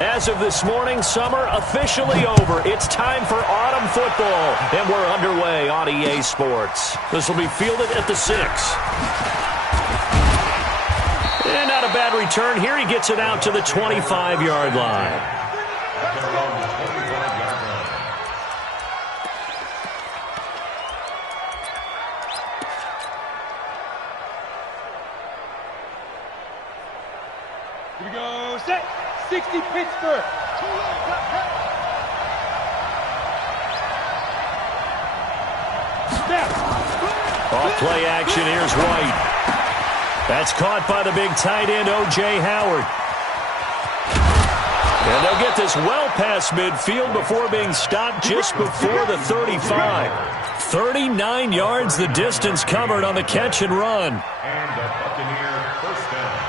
As of this morning, summer officially over. It's time for autumn football, and we're underway on EA Sports. This will be fielded at the 6. And not a bad return here. He gets it out to the 25-yard line. Here we go. Set. 60 Pittsburgh. Off play action. Here's White. That's caught by the big tight end, O.J. Howard. And they'll get this well past midfield before being stopped just before the 35. 39 yards the distance covered on the catch and run. And the Buccaneer first down.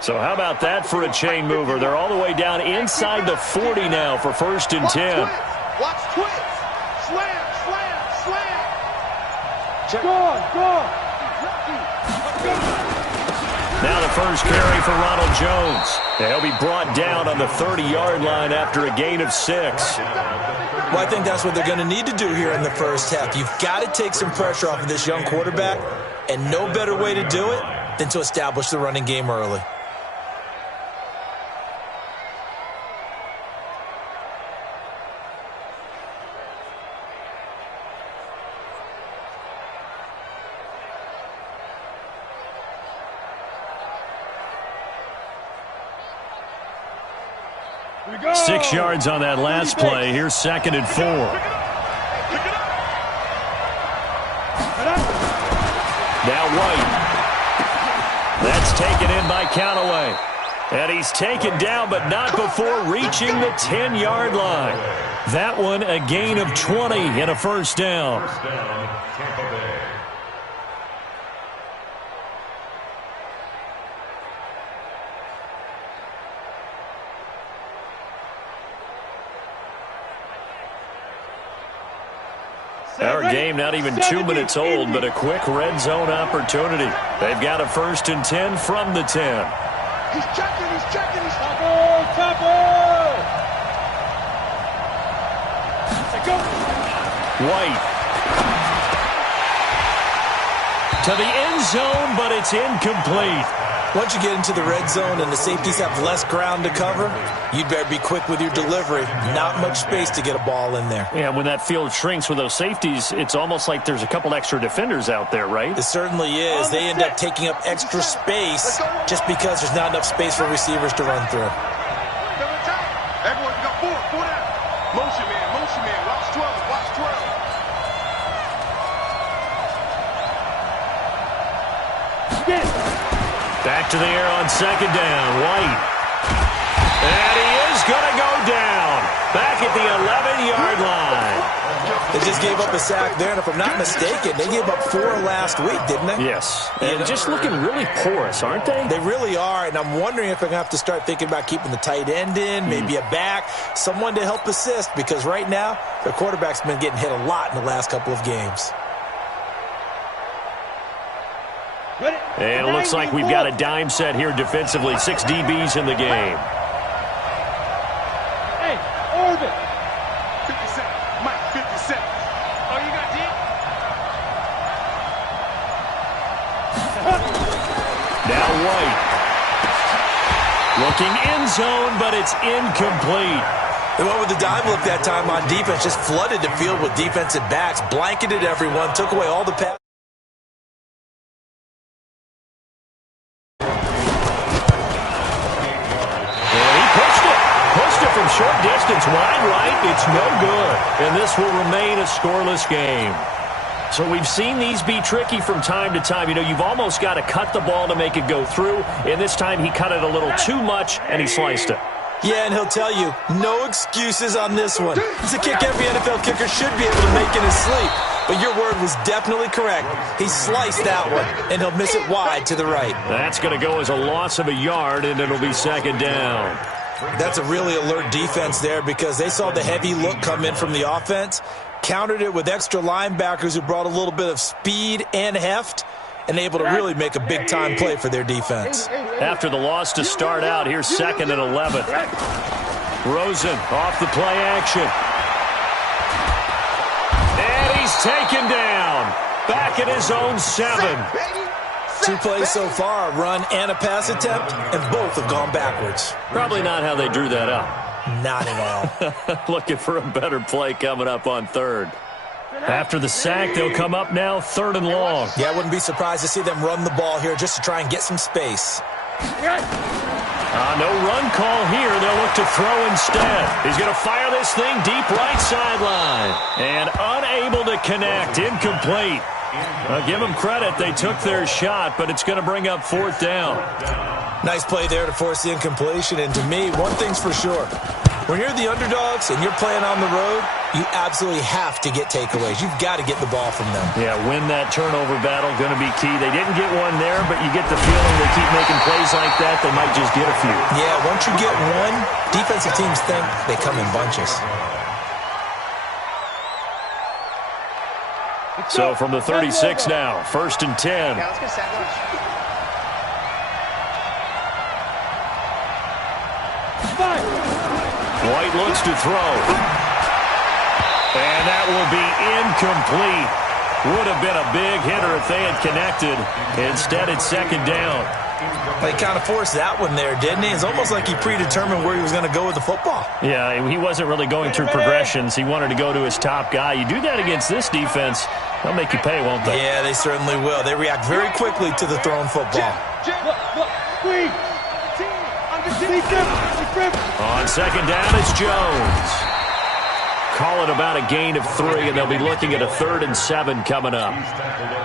So how about that for a chain mover? They're all the way down inside the 40 now for 1st and 10. Watch twist. Slam, slam, slam. Go. Now the first carry for Ronald Jones. He'll be brought down on the 30-yard line after a gain of 6. Well, I think that's what they're going to need to do here in the first half. You've got to take some pressure off of this young quarterback, and no better way to do it than to establish the running game early. Here we go. 6 yards on that last play. Here's 2nd and 4. Now White. That's taken in by Callaway. And he's taken down, but not before reaching the 10-yard line. That one a gain of 20 and a first down. First down, Tampa Bay. Our game not even 2 minutes old, but a quick red zone opportunity. They've got a 1st and 10 from the 10. He's checking. Tackle. Go. White. To the end zone, but it's incomplete. Once you get into the red zone and the safeties have less ground to cover, you'd better be quick with your delivery. Not much space to get a ball in there. Yeah, when that field shrinks with those safeties, it's almost like there's a couple extra defenders out there, right? It certainly is. They end up taking up extra space just because there's not enough space for receivers to run through. Everyone got four down. Motion man. Watch 12. Back to the air on 2nd down. White. And he is going to go down. Back at the 11-yard line. They just gave up a sack there, and if I'm not mistaken, they gave up 4 last week, didn't they? Yes. And just looking really porous, aren't they? They really are, and I'm wondering if I'm going to have to start thinking about keeping the tight end in, maybe a back, someone to help assist, because right now, their quarterback's been getting hit a lot in the last couple of games. And it looks like we've got a dime set here defensively. 6 DBs in the game. Hey, Orbit. 57. Mike, 57. Oh, you got deep? Now White. Looking end zone, but it's incomplete. They went with the dime look that time on defense, just flooded the field with defensive backs, blanketed everyone, took away all the pass. Short distance, wide right, it's no good. And this will remain a scoreless game. So we've seen these be tricky from time to time. You know, you've almost got to cut the ball to make it go through. And this time he cut it a little too much, and he sliced it. Yeah, and he'll tell you, no excuses on this one. It's a kick every NFL kicker should be able to make in his sleep. but your word was definitely correct. He sliced that one, and he'll miss it wide to the right. That's going to go as a loss of a yard, and it'll be second down. That's a really alert defense there because they saw the heavy look come in from the offense, countered it with extra linebackers who brought a little bit of speed and heft, and able to really make a big-time play for their defense. After the loss to start out, here's 2nd and 11. Rosen off the play action. And he's taken down. Back at his own 7. 2 plays so far, a run and a pass attempt, and both have gone backwards. Probably not how they drew that up. Not at all. Looking for a better play coming up on 3rd. After the sack, they'll come up now 3rd and long. Yeah, I wouldn't be surprised to see them run the ball here just to try and get some space. No run call here. They'll look to throw instead. He's going to fire this thing deep right sideline. And unable to connect. Incomplete. Give them credit. They took their shot, but it's going to bring up 4th down. Nice play there to force the incompletion. And to me, one thing's for sure. When you're the underdogs and you're playing on the road, you absolutely have to get takeaways. You've got to get the ball from them. Yeah, win that turnover battle, going to be key. They didn't get one there, but you get the feeling they keep making plays like that, they might just get a few. Yeah, once you get one, defensive teams think they come in bunches. So from the 36 now, 1st and 10. Yeah, let's get sandwich. White looks to throw. And that will be incomplete. Would have been a big hitter if they had connected. Instead, it's 2nd down. He kind of forced that one there, didn't he? It's almost like he predetermined where he was going to go with the football. Yeah, he wasn't really going through progressions. He wanted to go to his top guy. You do that against this defense, they'll make you pay, won't they? Yeah, they certainly will. They react very quickly to the thrown football. On 2nd down, it's Jones. Call it about a gain of 3, and they'll be looking at a 3rd and 7 coming up.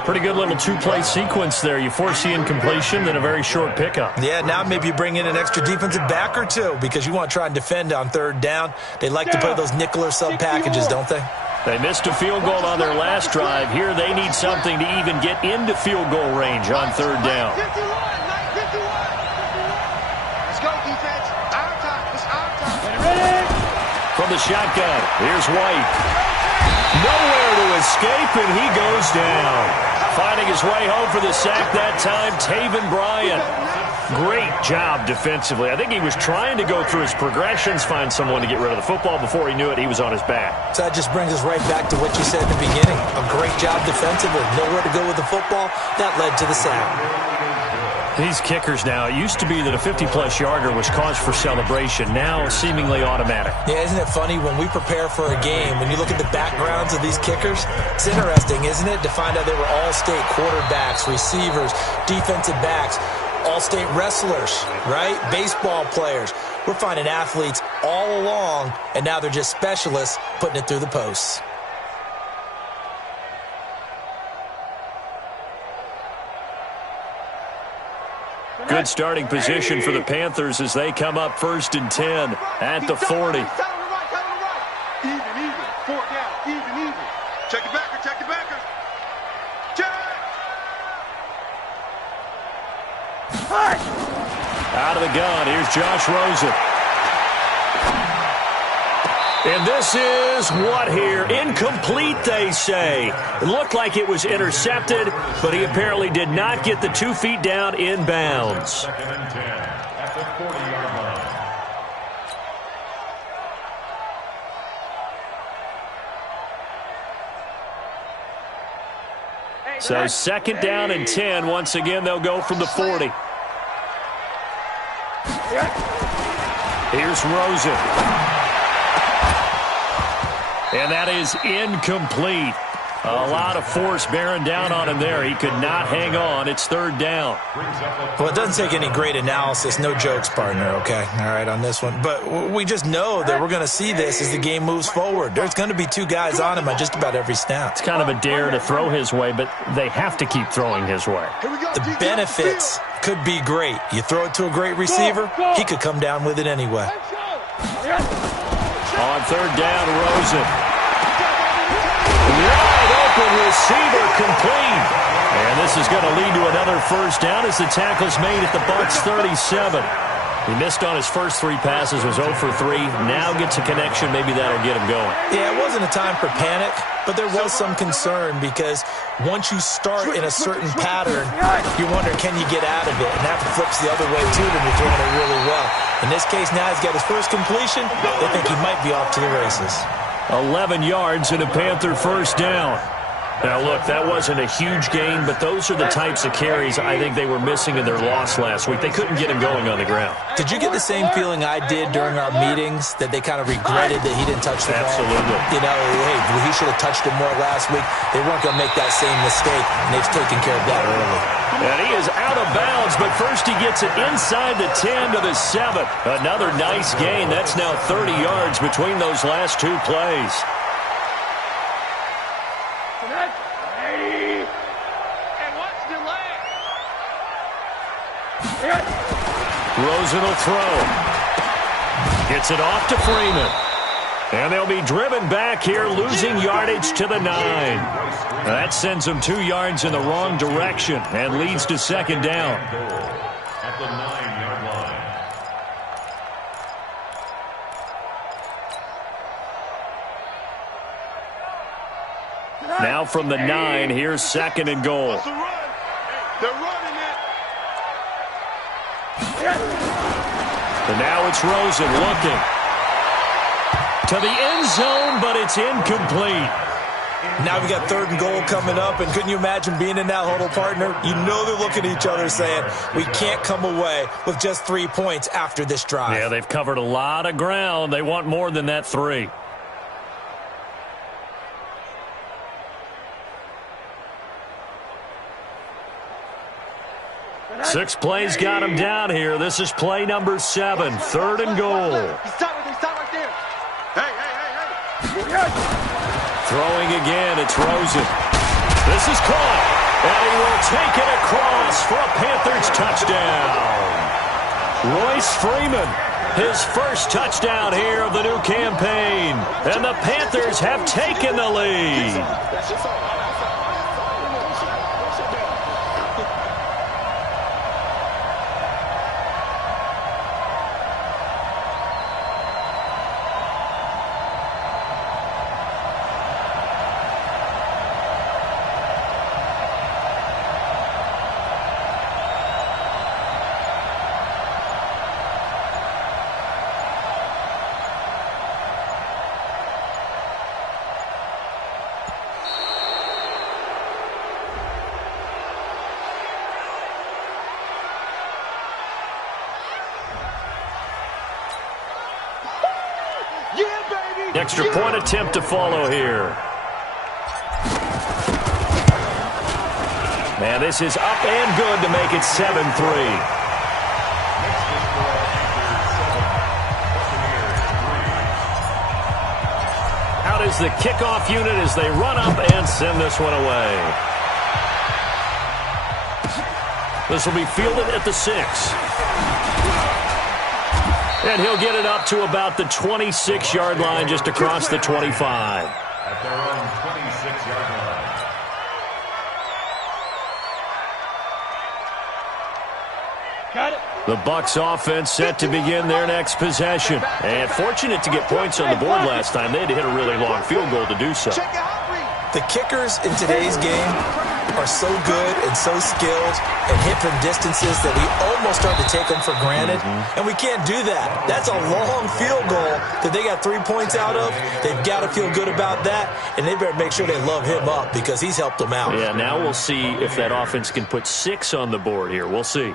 Pretty good little 2-play sequence there. You force the incompletion, then a very short pickup. Yeah, now maybe you bring in an extra defensive back or two because you want to try and defend on 3rd down. They like to play those nickel or sub packages, don't they? They missed a field goal on their last drive. Here they need something to even get into field goal range on 3rd down. Let's go, defense. Our time. It's our time. From the shotgun, here's White. Nowhere to escape, and he goes down. Finding his way home for the sack that time, Taven Bryan. Great job defensively. I think he was trying to go through his progressions, find someone to get rid of the football. Before he knew it, he was on his back. So that just brings us right back to what you said in the beginning. A great job defensively. Nowhere to go with the football. That led to the sack. These kickers now, it used to be that a 50-plus yarder was cause for celebration. Now, seemingly automatic. Yeah, isn't it funny when we prepare for a game, when you look at the backgrounds of these kickers, it's interesting, isn't it, to find out they were all-state quarterbacks, receivers, defensive backs, all-state wrestlers, right? Baseball players. We're finding athletes all along, and now they're just specialists putting it through the posts. Good starting position for the Panthers as they come up 1st and 10 at the 40. Even. 4 down. Even. Check it backer. Check. Out of the gun, here's Josh Rosen. And this is what here? Incomplete, they say. It looked like it was intercepted, but he apparently did not get the 2 feet down in bounds. 2nd and 10 at the 40-yard line. So 2nd down and 10. Once again, they'll go from the 40. Here's Rosen. And that is incomplete. A lot of force bearing down on him there. He could not hang on. It's 3rd down. Well, it doesn't take any great analysis. No jokes, partner, okay? All right, on this one. But we just know that we're going to see this as the game moves forward. There's going to be 2 guys on him on just about every snap. It's kind of a dare to throw his way, but they have to keep throwing his way. The benefits could be great. You throw it to a great receiver, he could come down with it anyway. On 3rd down, Rosen. Wide open receiver complete. And this is going to lead to another first down as the tackle's made at the Bucs 37. He missed on his first 3 passes, was 0 for 3. Now gets a connection. Maybe that'll get him going. Yeah, it wasn't a time for panic, but there was some concern because once you start in a certain pattern, you wonder, can you get out of it? And that flips the other way, too, when you're throwing it really well. In this case, now he's got his first completion. They think he might be off to the races. 11 yards and a Panther first down. Now, look, that wasn't a huge gain, but those are the types of carries I think they were missing in their loss last week. They couldn't get him going on the ground. Did you get the same feeling I did during our meetings, that they kind of regretted that he didn't touch the ball? Absolutely. You know, hey, he should have touched it more last week. They weren't going to make that same mistake, and they've taken care of that early. And he is out of bounds, but first he gets it inside the 10 to the 7. Another nice gain. That's now 30 yards between those last 2 plays. Rosen will throw. Gets it off to Freeman. And they'll be driven back here, losing yardage to the 9. That sends them 2 yards in the wrong direction and leads to second down. At the 9-yard line. Now from the 9, here's second and goal. They're running it. And now it's Rosen looking to the end zone, but it's incomplete. Now we got 3rd and goal coming up, and couldn't you imagine being in that huddle, partner? You know they're looking at each other saying, we can't come away with just 3 points after this drive. Yeah, they've covered a lot of ground. They want more than that 3. Six plays got him down here. This is play number 7, 3rd and goal. Stop right there. Hey. Throwing again, it's Rosen. This is caught, and he will take it across for a Panthers touchdown. Royce Freeman, his first touchdown here of the new campaign. And the Panthers have taken the lead. Extra point attempt to follow here. Man, this is up and good to make it 7-3. Out is the kickoff unit as they run up and send this one away. This will be fielded at the 6. And he'll get it up to about the 26-yard line, just across the 25. At their own 26-yard line. Got it. The Bucs offense set to begin their next possession. And fortunate to get points on the board last time. They had to hit a really long field goal to do so. The kickers in today's game are so good and so skilled and hit from distances that we almost start to take them for granted. And we can't do that. That's a long field goal that they got 3 points out of. They've got to feel good about that, and they better make sure they love him up because he's helped them out. Yeah, now we'll see if that offense can put 6 on the board here. We'll see.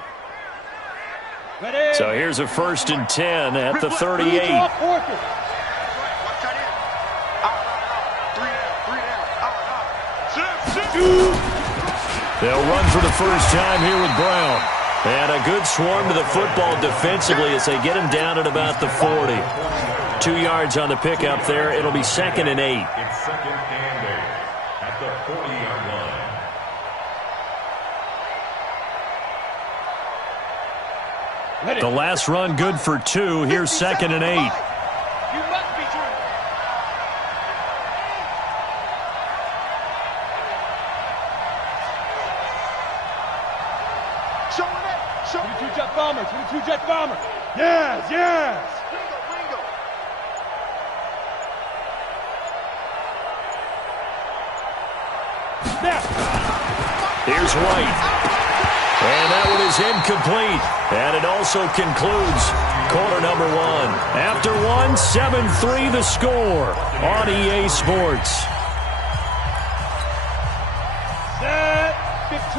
So here's a 1st and 10 at the 38. They'll run for the first time here with Brown. And a good swarm to the football defensively as they get him down at about the 40. 2 yards on the pickup there. It'll be 2nd and 8. It's 2nd and 8 at the 40-yard line. The last run good for 2. Here's 2nd and 8. Showing it. 22 jet bomber. 22 jet bomber. Yes, yes. Ringo. Here's White. And that one is incomplete. And it also concludes quarter number one. After one, 7-3 the score on EA Sports.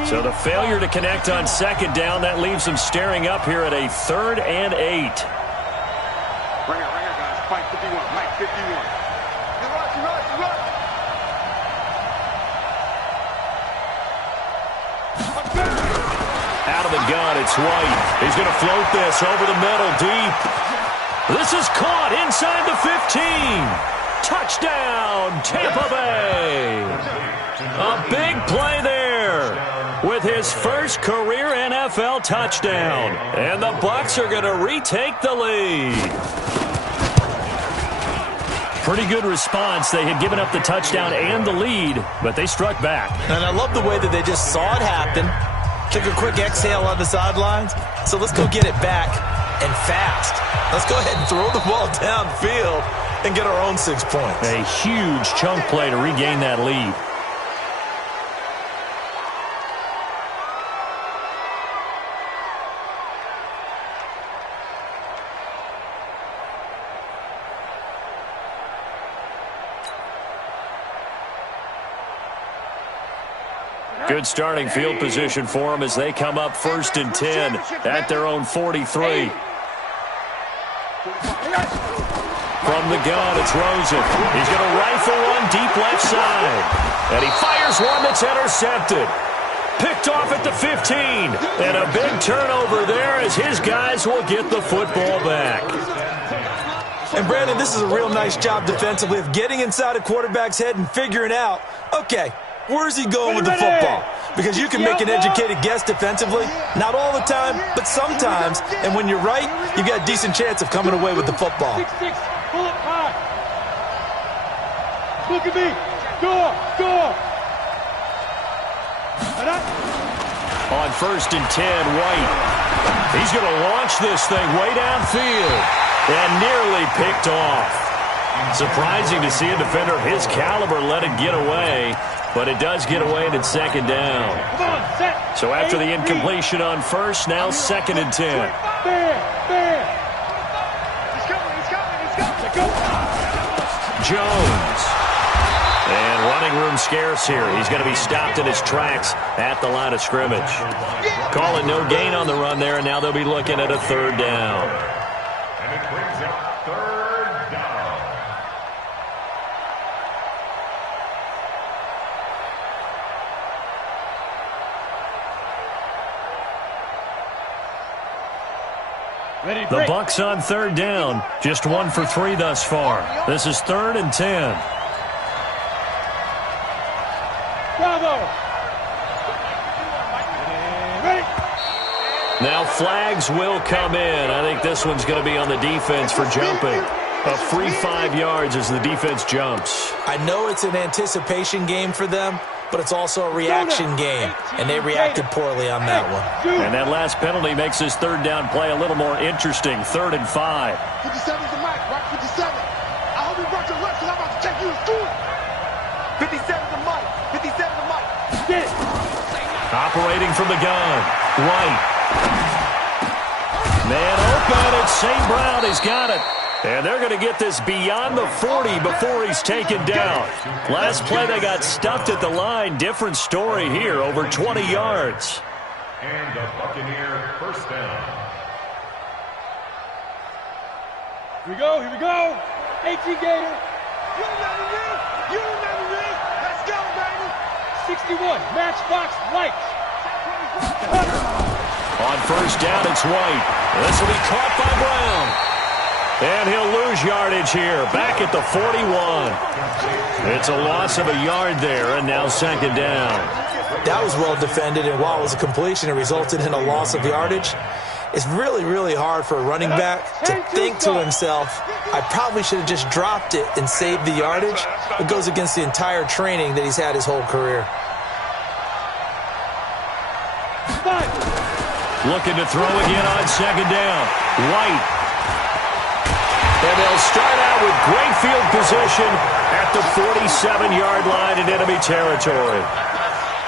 So the failure to connect on second down, that leaves them staring up here at a 3rd and 8. Ringer, guys. Mike 51. Mike 51. You run. Out of the gun, it's White. He's going to float this over the middle, deep. This is caught inside the 15. Touchdown, Tampa Bay. A big play there with his first career NFL touchdown. And the Bucs are going to retake the lead. Pretty good response. They had given up the touchdown and the lead, but they struck back. And I love the way that they just saw it happen. Took a quick exhale on the sidelines. So let's go get it back and fast. Let's go ahead and throw the ball downfield and get our own 6 points. A huge chunk play to regain that lead. Good starting field position for them as they come up 1st and 10 at their own 43. From the gun, it's Rosen. He's going to rifle one deep left side. And he fires one that's intercepted. Picked off at the 15. And a big turnover there as his guys will get the football back. And Brandon, this is a real nice job defensively of getting inside a quarterback's head and figuring out, okay, where's he going with the football? Because you can make an educated guess defensively. Not all the time, but sometimes. And when you're right, you've got a decent chance of coming away with the football. 6-6. Pull it high. Look at me. Go. On 1st and 10, White. He's going to launch this thing way downfield. And nearly picked off. Surprising to see a defender of his caliber let it get away. But it does get away and it's 2nd down. So after the incompletion on 1st, now 2nd and 10. He's coming. Jones. And running room scarce here. He's going to be stopped in his tracks at the line of scrimmage. Call it no gain on the run there, and now they'll be looking at a 3rd down. And it brings up 3rd down. The Bucs on 3rd down. Just 1 for 3 thus far. This is 3rd and 10. Bravo. Now flags will come in. I think this one's going to be on the defense for jumping. A free 5 yards as the defense jumps. I know it's an anticipation game for them, but it's also a reaction game, and they reacted poorly on that one. And that last penalty makes this 3rd down play a little more interesting. 3rd and 5. 57 is the mic, right? 57. I hope you brought your lunch because I'm about to take you to school. 57 is the mic. 57 is the mic. Get it. Operating from the gun. White. Man open. It's St. Brown. He's got it. And they're going to get this beyond the 40 before he's taken down. Last play, they got stuffed at the line. Different story here, over 20 yards. And the Buccaneer 1st down. Here we go. 18 Gator. You remember me? Let's go, baby. 61, Matchbox Lights. On 1st down, it's White. This will be caught by Brown. And he'll lose yardage here, back at the 41. It's a loss of a yard there, and now 2nd down. That was well defended, and while it was a completion, it resulted in a loss of yardage. It's really, really hard for a running back to think to himself, I probably should have just dropped it and saved the yardage. It goes against the entire training that he's had his whole career. Looking to throw again on second down. White. And they'll start out with great field position at the 47-yard line in enemy territory.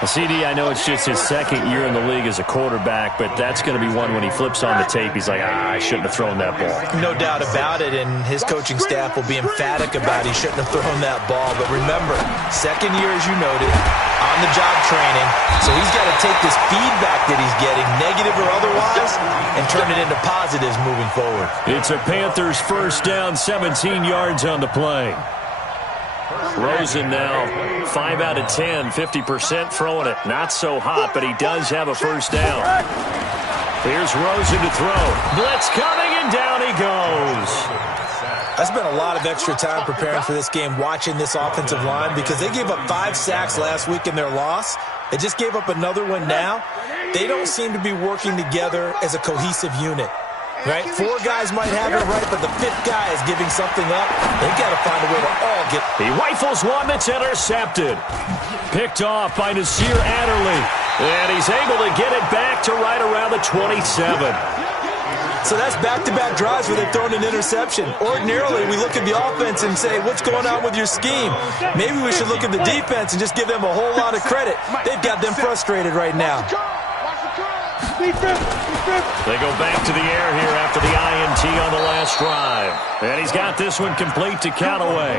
Well, CD, I know it's just his second year in the league as a quarterback, but that's going to be one when he flips on the tape. He's like, I shouldn't have thrown that ball. No doubt about it, and his coaching staff will be emphatic about he shouldn't have thrown that ball. But remember, second year, as you noted, on-the-job training, so he's got to take this feedback that he's getting, negative or otherwise, and turn it into positives moving forward. It's a Panthers first down, 17 yards on the play. Rosen now 5 out of 10, 50% throwing it. Not so hot, but he does have a first down. Here's Rosen to throw. Blitz coming, and down he goes. I spent a lot of extra time preparing for this game watching this offensive line because they gave up 5 sacks last week in their loss. They just gave up another one now. They don't seem to be working together as a cohesive unit. Right? 4 guys might have it right, but the 5th guy is giving something up. They've got to find a way to all get... He rifles one that's intercepted. Picked off by Nasir Adderley. And he's able to get it back to right around the 27. So that's back-to-back drives where they've thrown an interception. Ordinarily, we look at the offense and say, what's going on with your scheme? Maybe we should look at the defense and just give them a whole lot of credit. They've got them frustrated right now. They go back to the air here after the INT on the last drive. And he's got this one complete to Callaway.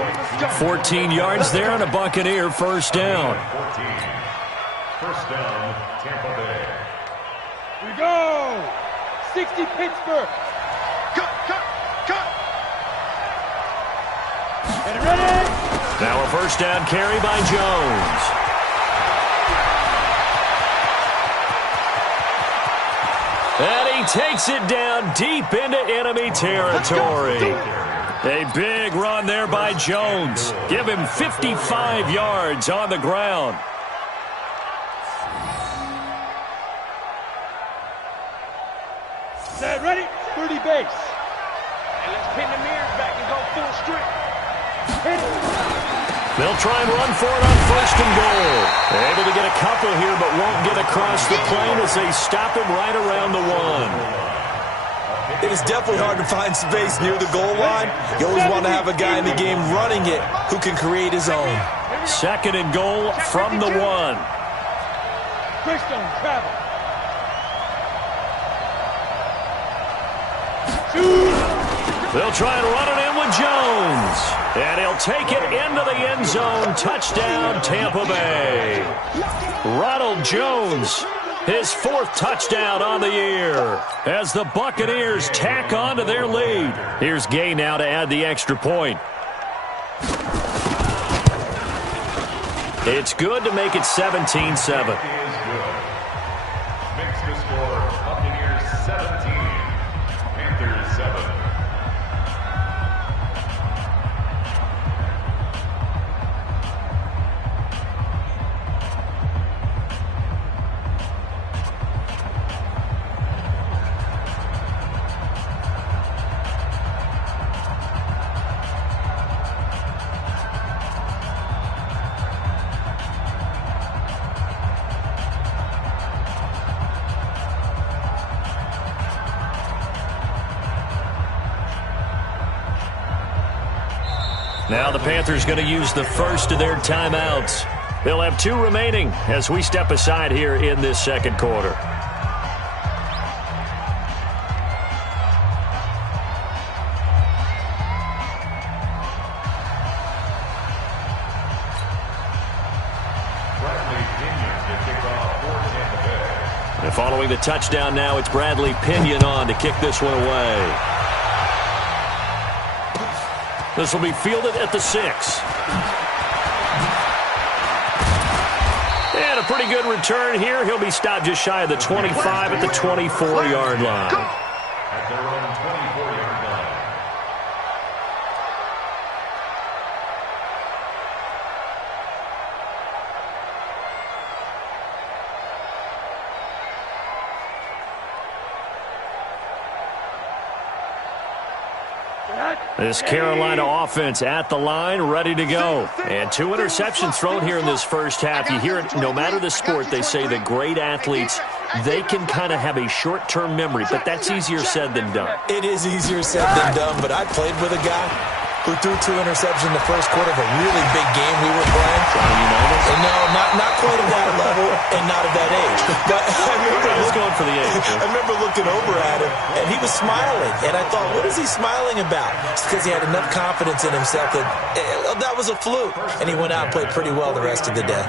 14 yards there and a Buccaneer first down. First down, Tampa Bay. We go! 60 Pittsburgh. Cut. Get it ready! Now a first down carry by Jones. And he takes it down deep into enemy territory. A big run there by Jones. Give him 55 yards on the ground. Set, ready? 30 base. And let's pin the mirrors back and go full strength. Hit it. They'll try and run for it on first and goal. They're able to get a couple here, but won't get across the plane as they stop him right around the 1. It is definitely hard to find space near the goal line. You always want to have a guy in the game running it who can create his own. Second and goal from the 1. Christian, travel. Shoot. They'll try and run it in with Jones. And he'll take it into the end zone. Touchdown, Tampa Bay. Ronald Jones, his 4th touchdown on the year as the Buccaneers tack on to their lead. Here's Gay now to add the extra point. It's good to make it 17-7. Makes the score Buccaneers 17, Panthers 7. Now the Panthers going to use the first of their timeouts. They'll have 2 remaining as we step aside here in this second quarter. And following the touchdown now, it's Bradley Pinion on to kick this one away. This will be fielded at the 6. And a pretty good return here. He'll be stopped just shy of the 25 at the 24-yard line. At their own 24-yard line. This Carolina offense at the line, ready to go. And 2 interceptions thrown here in this first half. You hear it, no matter the sport, they say the great athletes they can kind of have a short-term memory, but that's easier said than done. It is easier said than done, but I played with a guy who threw 2 interceptions in the first quarter of a really big game we were playing. And no, not quite at that level and not at that age. But I was going for the age. I remember looking over at him, and he was smiling. And I thought, what is he smiling about? It's because he had enough confidence in himself that that was a fluke. And he went out and played pretty well the rest of the day.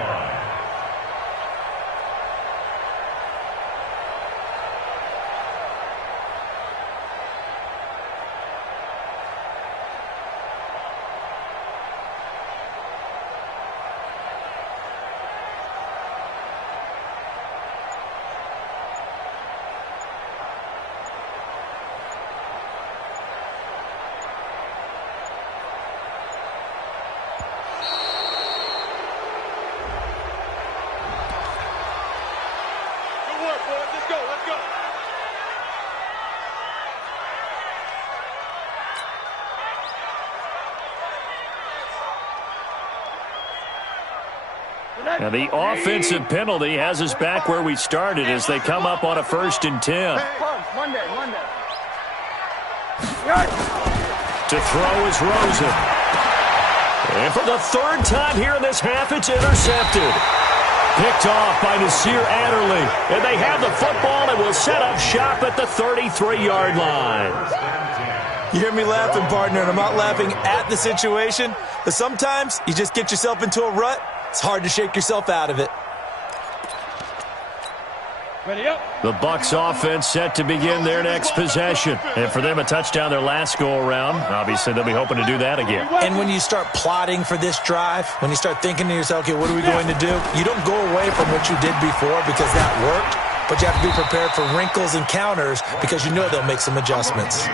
And the offensive penalty has us back where we started as they come up on a 1st and 10. Monday. To throw is Rosen. And for the 3rd time here in this half, it's intercepted. Picked off by Nasir Adderley. And they have the football and will set up shop at the 33-yard line. You hear me laughing, partner, and I'm not laughing at the situation, but sometimes you just get yourself into a rut. It's hard to shake yourself out of it. Ready up. The Bucs offense set to begin their next possession. And for them, a touchdown their last go-around. Obviously, they'll be hoping to do that again. And when you start plotting for this drive, when you start thinking to yourself, okay, what are we going to do? You don't go away from what you did before because that worked, but you have to be prepared for wrinkles and counters because you know they'll make some adjustments.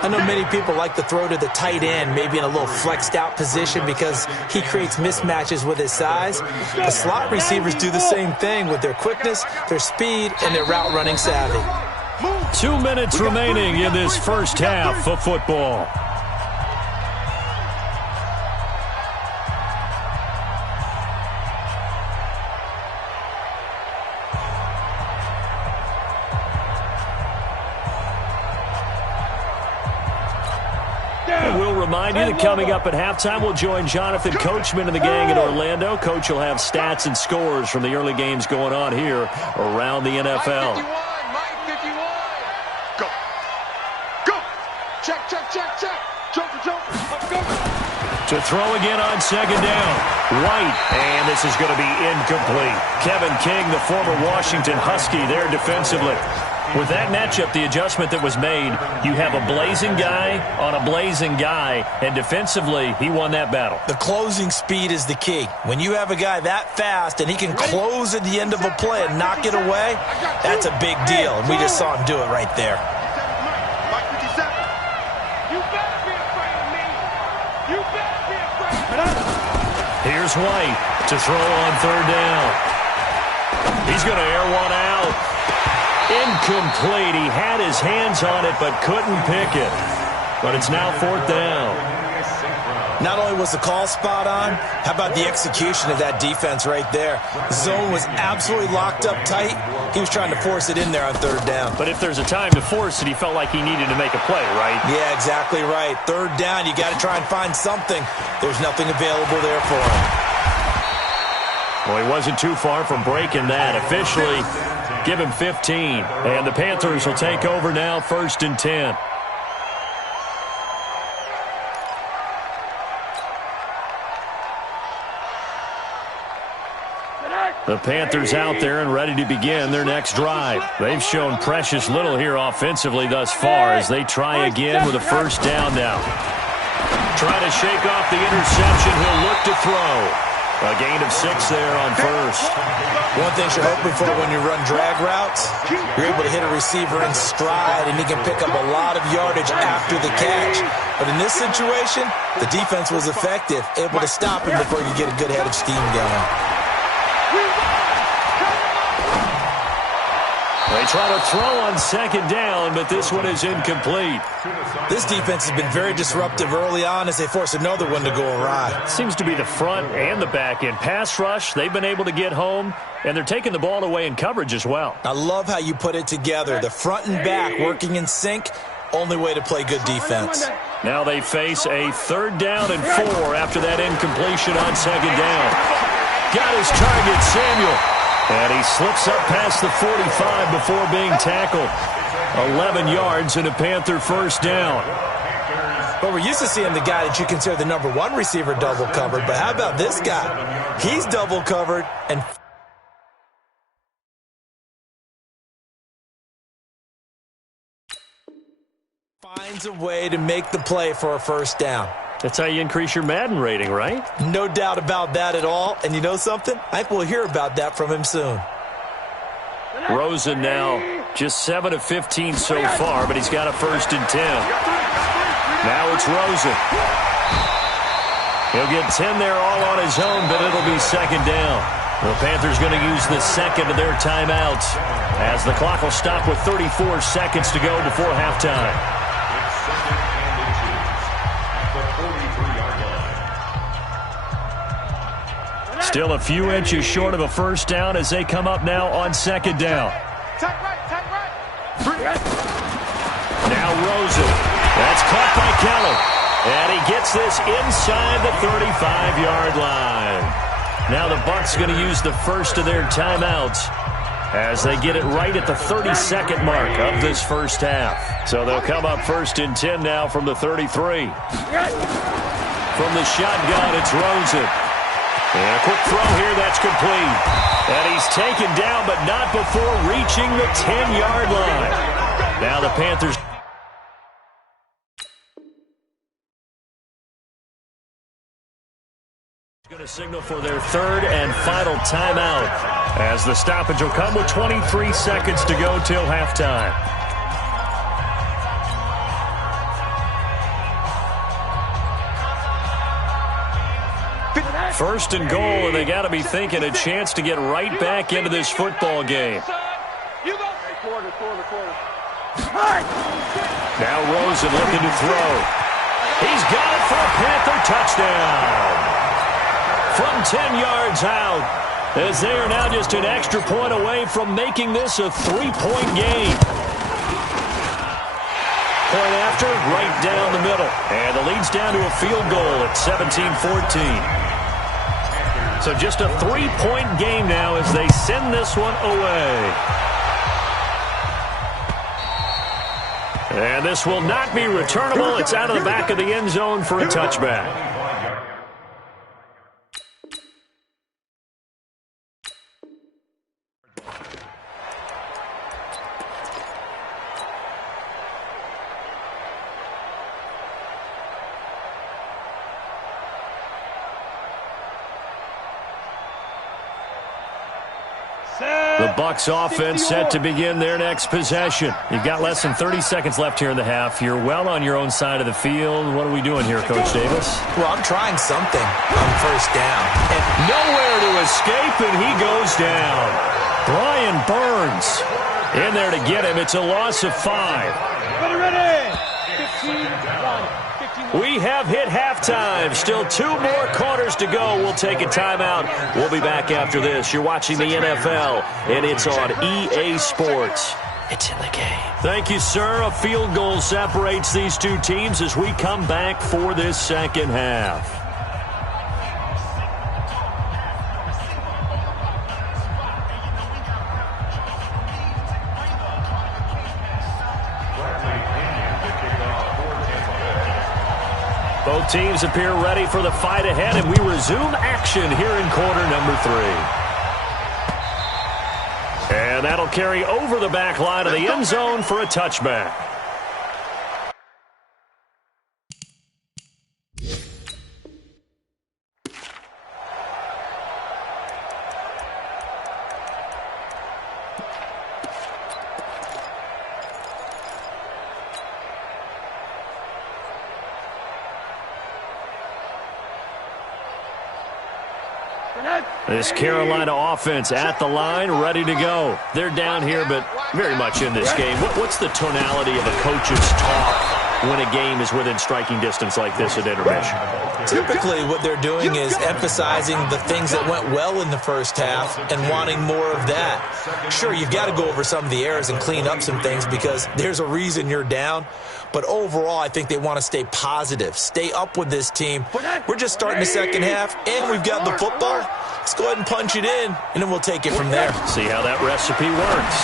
I know many people like to throw to the tight end, maybe in a little flexed out position because he creates mismatches with his size. The slot receivers do the same thing with their quickness, their speed, and their route running savvy. 2 minutes remaining in this first half of football. We'll remind you that coming up at halftime, we'll join Jonathan Coachman and the gang in Orlando. Coach will have stats and scores from the early games going on here around the NFL. Mike 51. Go. Check. Jumper. Go. To throw again on 2nd down. White, and this is going to be incomplete. Kevin King, the former Washington Husky, there defensively. With that matchup, the adjustment that was made, you have a blazing guy on a blazing guy, and defensively, he won that battle. The closing speed is the key. When you have a guy that fast and he can close at the end of a play and knock it away, that's a big deal, and we just saw him do it right there. Mike 57. You better be afraid of me. You better be afraid of me. Here's White to throw on 3rd down. He's going to air one out. Incomplete. He had his hands on it but couldn't pick it. But it's now 4th down. Not only was the call spot on, how about the execution of that defense right there? The zone was absolutely locked up tight. He was trying to force it in there on 3rd down. But if there's a time to force it, he felt like he needed to make a play, right? Yeah, exactly right. 3rd down, you got to try and find something. There's nothing available there for him. Well, he wasn't too far from breaking that. Officially, give him 15. And the Panthers will take over now, 1st and 10. The Panthers out there and ready to begin their next drive. They've shown precious little here offensively thus far as they try again with a 1st down now. Trying to shake off the interception. He'll look to throw. A gain of 6 there on 1st. One thing you're hoping for when you run drag routes, you're able to hit a receiver in stride and he can pick up a lot of yardage after the catch. But in this situation, the defense was effective, able to stop him before you get a good head of steam going. They try to throw on second down, but this one is incomplete. This defense has been very disruptive early on as they force another one to go awry. Seems to be the front and the back end. Pass rush, they've been able to get home, and they're taking the ball away in coverage as well. I love how you put it together. The front and back working in sync, only way to play good defense. Now they face a 3rd down and 4 after that incompletion on second down. Got his target, Samuel. And he slips up past the 45 before being tackled. 11 yards and a Panther first down. But we're used to seeing the guy that you consider the number 1 receiver double covered. But how about this guy? He's double covered and finds a way to make the play for a first down. That's how you increase your Madden rating, right? No doubt about that at all. And you know something? I think we'll hear about that from him soon. Rosen now just 7 of 15 so far, but he's got a 1st and 10. Now it's Rosen. He'll get 10 there all on his own, but it'll be second down. The Panthers going to use the second of their timeouts as the clock will stop with 34 seconds to go before halftime. Still a few inches short of a first down as they come up now on second down. Now Rosen. That's caught by Kelly. And he gets this inside the 35-yard line. Now the Bucs going to use the first of their timeouts as they get it right at the 32nd mark of this first half. So they'll come up 1st and 10 now from the 33. From the shotgun, it's Rosen. And a quick throw here, that's complete. And he's taken down, but not before reaching the 10-yard line. Now the Panthers going to signal for their 3rd and final timeout as the stoppage will come with 23 seconds to go till halftime. First and goal, and they got to be thinking a chance to get right back into this football game. Now Rosen looking to throw. He's got it for a Panther touchdown. From 10 yards out, as they are now just an extra point away from making this a 3-point game. Point after, right down the middle. And the lead's down to a field goal at 17-14. So just a 3-point game now as they send this one away. And this will not be returnable. It's out of the back of the end zone for a touchback. The Bucs offense set to begin their next possession. You've got less than 30 seconds left here in the half. You're well on your own side of the field. What are we doing here, Coach Davis? Well, I'm trying something on first down. And nowhere to escape, and he goes down. Brian Burns in there to get him. It's a loss of 5. Ready. 15-1. We have hit halftime. Still 2 more quarters to go. We'll take a timeout. We'll be back after this. You're watching the NFL, and it's on EA Sports. It's in the game. Thank you, sir. A field goal separates these two teams as we come back for this second half. Both teams appear ready for the fight ahead, and we resume action here in quarter number 3. And that'll carry over the back line of the end zone for a touchback. This Carolina offense at the line, ready to go. They're down here, but very much in this game. What's the tonality of a coach's talk when a game is within striking distance like this at intermission? Typically, what they're doing is emphasizing the things that went well in the first half and wanting more of that. Sure, you've got to go over some of the errors and clean up some things because there's a reason you're down. But overall, I think they want to stay positive, stay up with this team. We're just starting the second half, and we've got the football. Let's go ahead and punch it in, and then we'll take it from there. See how that recipe works.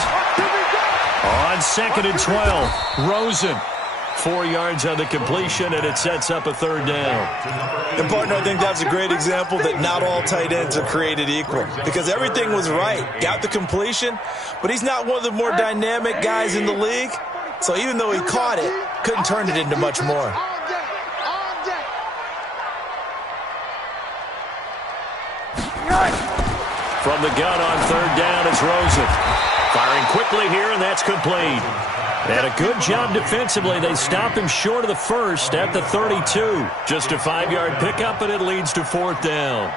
On 2nd and 12, Rosen. 4 yards on the completion, and it sets up a third down. And, partner, I think that's a great example that not all tight ends are created equal because everything was right. Got the completion, but he's not one of the more dynamic guys in the league. So even though he caught it, couldn't turn it into much more. From the gun on third down is Rosen. Firing quickly here, and that's complete. And a good job defensively. They stop him short of the first at the 32. Just a 5-yard pickup, and it leads to 4th down.